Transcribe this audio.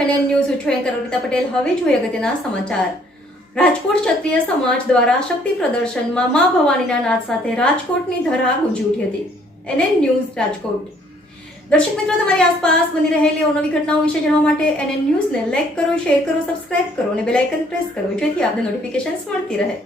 છો NN news. હું છું એન્કર અર્પિતા પટેલ. હવે જોઈએ અગત્યના સમાચાર. રાજકોટ ક્ષત્રિય સમાજ દ્વારા શક્તિ પ્રદર્શનમાં મા ભવાનીના નાદ સાથે રાજકોટની ધરા ગુંજી ઉઠી હતી. NN news Rajkot. દર્શક મિત્રો, તમારી આસપાસ બની રહેલી અવનવી ઘટનાઓ વિશે જાણવા માટે NN ન્યૂઝને લાઈક કરો, શેર કરો, સબસ્ક્રાઇબ કરો અને બેલ આઇકન પ્રેસ કરો, જેથી આપને નોટિફિકેશન્સ મળતી રહે.